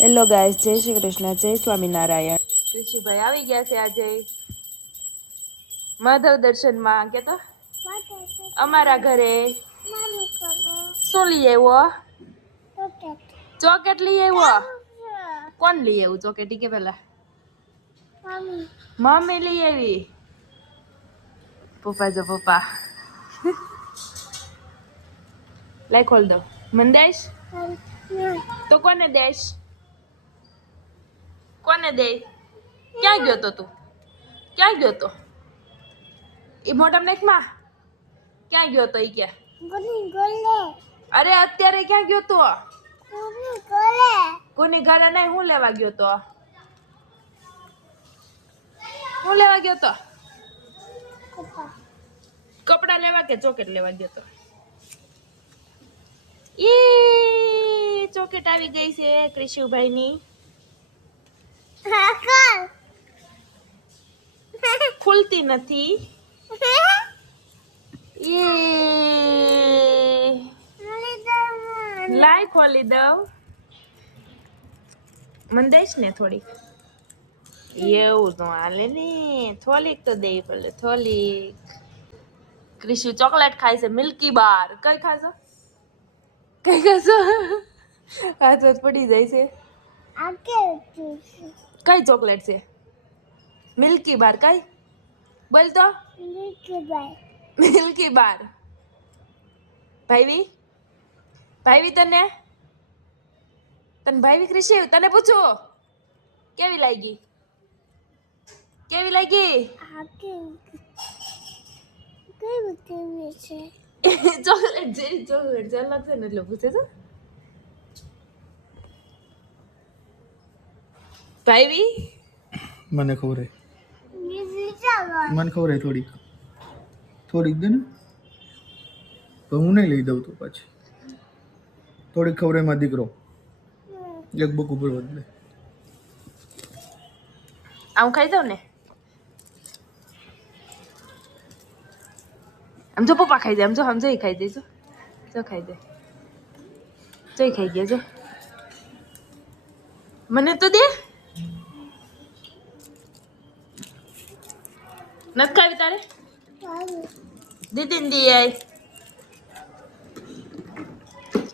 Hello guys જય શ્રી કૃષ્ણ જય સ્વામિનારાયણ કૃષિભાઈ આવી ગયા છે આજે. માધવ દર્શનમાં કે તો? અમારા ઘરે. શું લઈ આવ્યો? ચોકેટ લઈ આવ્યો? કોણ લઈ આવ્યું ચોકેટ કે પેલા. મમ્મી લઈ આવી. પપ્પા જો પપ્પા. લાઈ ખોલ દો. મને દેશ? તો કોને દેશ? કોને દે? ક્યાં ગયો તો તું? ક્યાં ગયો તો? એ મોટા નેકમાં ક્યાં ગયો તો એ કે? અરે અત્યારે ક્યાં ગયો તો? કોની ઘરે નહીં હું લેવા ગયો તો? હું લેવા ગયો તો? કપડા. લેવા કે ચોકેટ લેવા ગયો તો? ઈ ચોકેટ આવી ગઈ છે ક્રિશુભાઈ ની ખુલતી નથી. લાય લાઈ ખોલી દઉં. મને દઈશ ને થોડીક? એવું તો હાલે ને. થોલીક તો દે પેલે થોલીક. ક્રિશુ ચોકલેટ ખાય છે મિલ્કી બાર. કઈ ખાશો? કઈ ખાશો? હાથ પડી જાય છે? કઈ ચોકલેટ છે? મિલ્કી બાર કઈ? બોલ તો. મિલ્કી બાર. ભાઈવી? ભાઈવી તને? તને ભાઈવી કૃષિ તને પૂછો? કેવી લાગી? કેવી લાગી? ચોકલેટ જેવી ચોકલેટ જે અલગ છે ને એટલે પૂછે તો. ભાઈવી મને ખબર હે. મને ખબર હે થોડીક. થોડીક દે ને. તો હું નહીં લઈ દઉં તો પછી. થોડીક ખબર એમાં દીકરો. એક બુક ઉપર બદલે આમ ખાઈ દઉં ને? આમ જો પપ્પા ખાઈ દે આમ જો આમ જોઈ ખાઈ દે જો. જો ખાઈ દે. જોઈ ખાઈ ગયા જો. મને તો દે. નથી ખાવી તારે? દીદી દી આઈ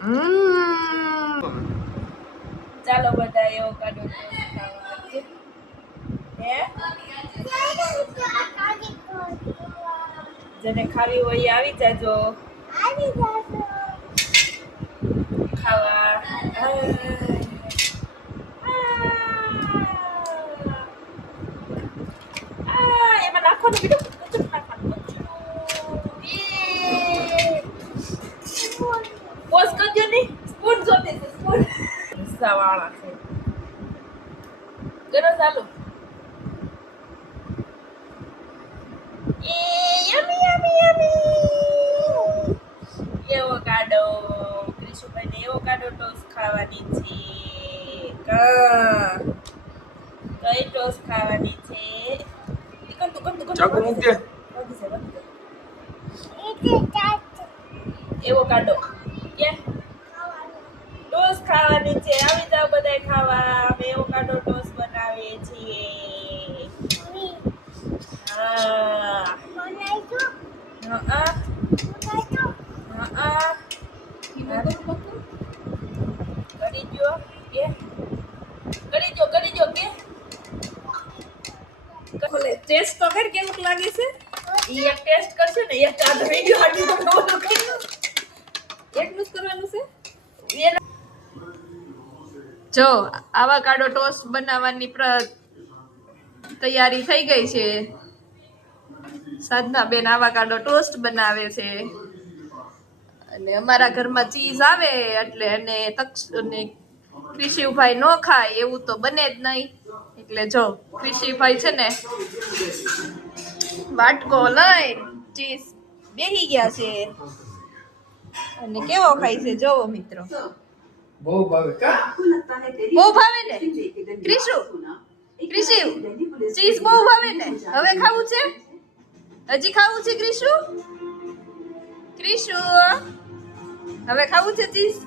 હમ. ચાલો બધા એવો કાઢો હે જેને ખાવી હોય એ આવી જાજો ખાવા આ, એમાં નાખવાનું બીજું કચું નાખવાનું કચું. યે. પોઝ કરજો ને સ્પૂન જોતી છે સ્પૂન ગુસ્સાવાળા છે. કરો ચાલો. એ યમી યમી યમી. એવો કાઢો. ક્રિશુભાઈને એવો કાડો ટોસ ખાવાની છે. કા. કઈ ટોસ ખાવાની છે? કર તું કર તું કર ચાકુ મૂક દે. એવો કાઢો. કે ખાવાની. છે. આવી જાવ બધાય ખાવા. અમે એવો કાઢો બનાવીએ છીએ હા હા હા કરી જો કે કરી જો કરી જો કે ઓલે ટેસ્ટ તો કર કેવું લાગે છે ઈ એક ટેસ્ટ કરશે ને એક આ વિડિયો આડી તો ઓલું કર્યું જ આવા કાડો ટોસ્ટ બનાવવાની તૈયારી થઈ ગઈ છે. સાધના બેન આવા કાડો ટોસ્ટ બનાવે છે. અને અમારા ઘરમાં ચીઝ આવે, એટલે અને તક્ષ કૃષિભાઈ ન ખાય, એવું તો બને જ નહીં. એટલે જો કૃષિભાઈ છે ને, વાટકો લઈ ચીઝ બેહી ગયા છે. અને કેવો ખાય છે? જોવો મિત્રો. બહુ ભાવે. કા? બહુ ભાવે ને? ક્રિશુ ક્રિશિવ ચીઝ બહુ ભાવે ને? હવે ખાવું છે? હજી ખાવું છે ક્રિશુ ક્રિશુ હવે ખાવું છે ચીઝ?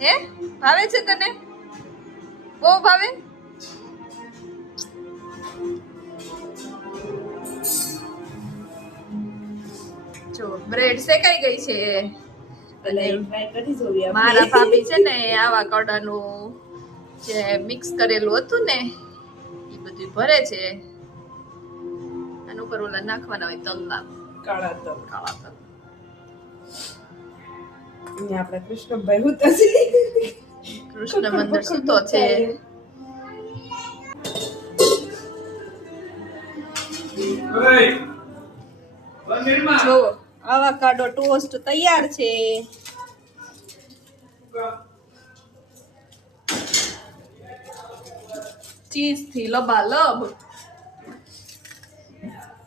હે? ભાવે છે તને? બહુ ભાવે? જો બ્રેડ શેકાઈ ગઈ છે. મારા ભાભી છે ને આવા કડાનું જે મિક્સ કરેલું હતું ને એ બધું ભરે છે. આનું ઉપર ઓલા નાખવાના હોય તલના. કાળા તલ. કાળા તલ. અહીંયા આપણા કૃષ્ણભાઈ હું તો છે. કૃષ્ણ મંદિર સૂતો છે. જો આવા કાડો ટોસ્ટ તૈયાર છે. ચીઝથી લબાલબ.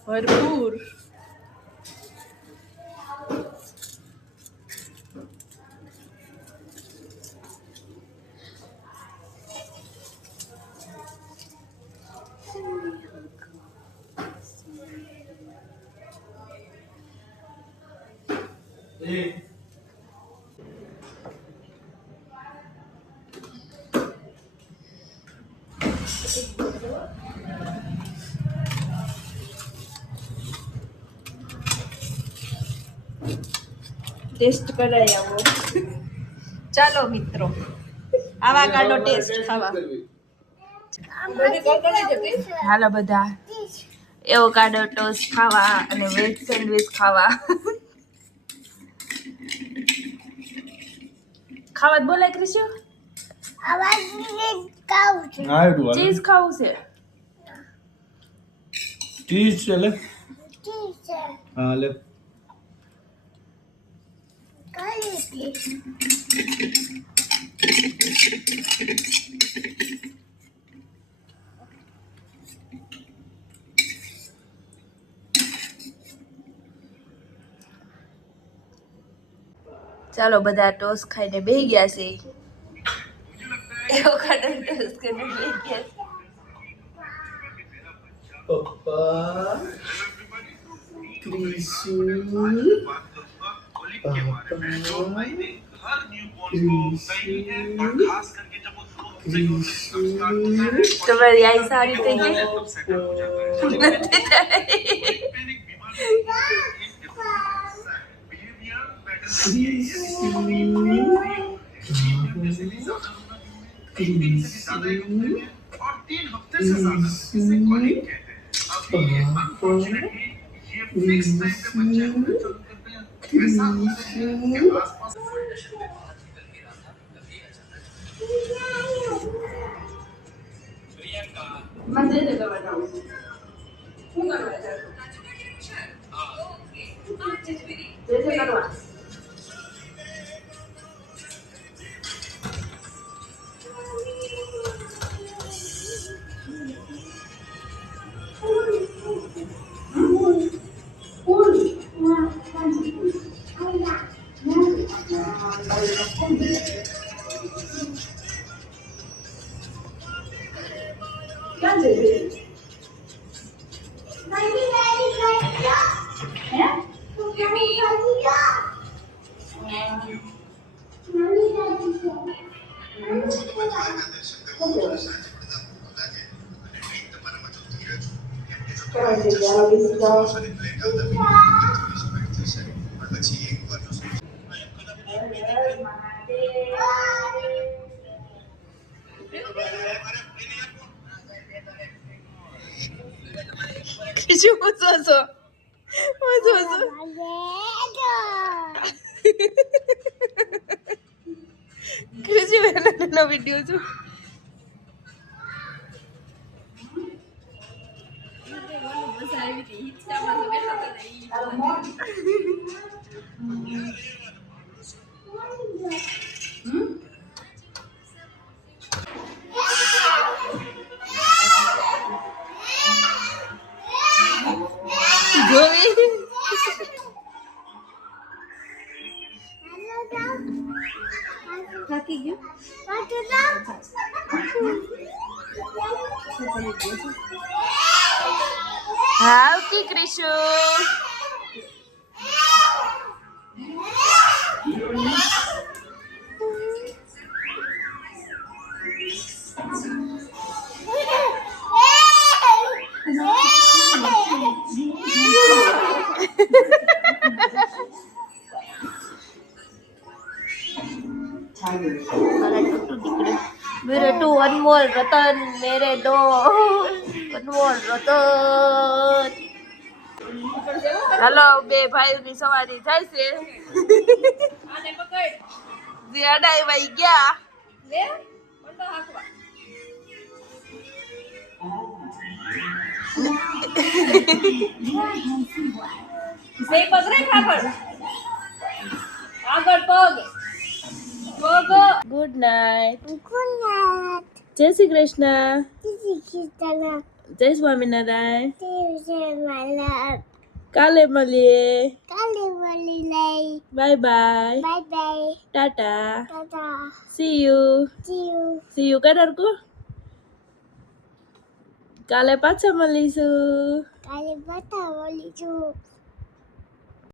ભરપૂર. ટેસ્ટ કરાય આવો. ચાલો મિત્રો આવા કાડો ટેસ્ટ ખાવા. હાલો બધા. એવો કાઢો ટોસ્ટ ખાવા અને વેજ સેન્ડવિચ ખાવા. ખાવા જ બોલાય ક્રિશુ હા એટલું ચીઝ ખાવું છે? ચીઝ છે લે. હા લે. ચાલો બધા ટોસ ખાઈને બેહી ગયા છે. is gonna make. Papa, Krisu, Papa, Krisu, तो मैं यही सारी देंगे Please. ટોસ ખાઈને બેહી ગયા છે પપ્પા ક્રિશુ તમારી આઈ સારી થઈ ગઈ નથી થઈ. Kişi mutsuz. Mutsuz. કૃષિ બેનનો વીડિયો છું જોઈ હાવ કી ક્રિશુ? અનમોલ રતન મેરે દો અનમોલ રતન હેલો બે ભાઈઓની સવારી થાય છે જે અડાઈ ભાઈ ગયા આગળ પગ પગ ગુડ નાઇટ ગુડ નાઇટ જય શ્રી કૃષ્ણ. જય સ્વામિનારાયણ. કાલે મળીએ. Bye bye. Tata. See you see you cutter કો કાલે પાછા મળીશું. કાલે બતાવો લીધું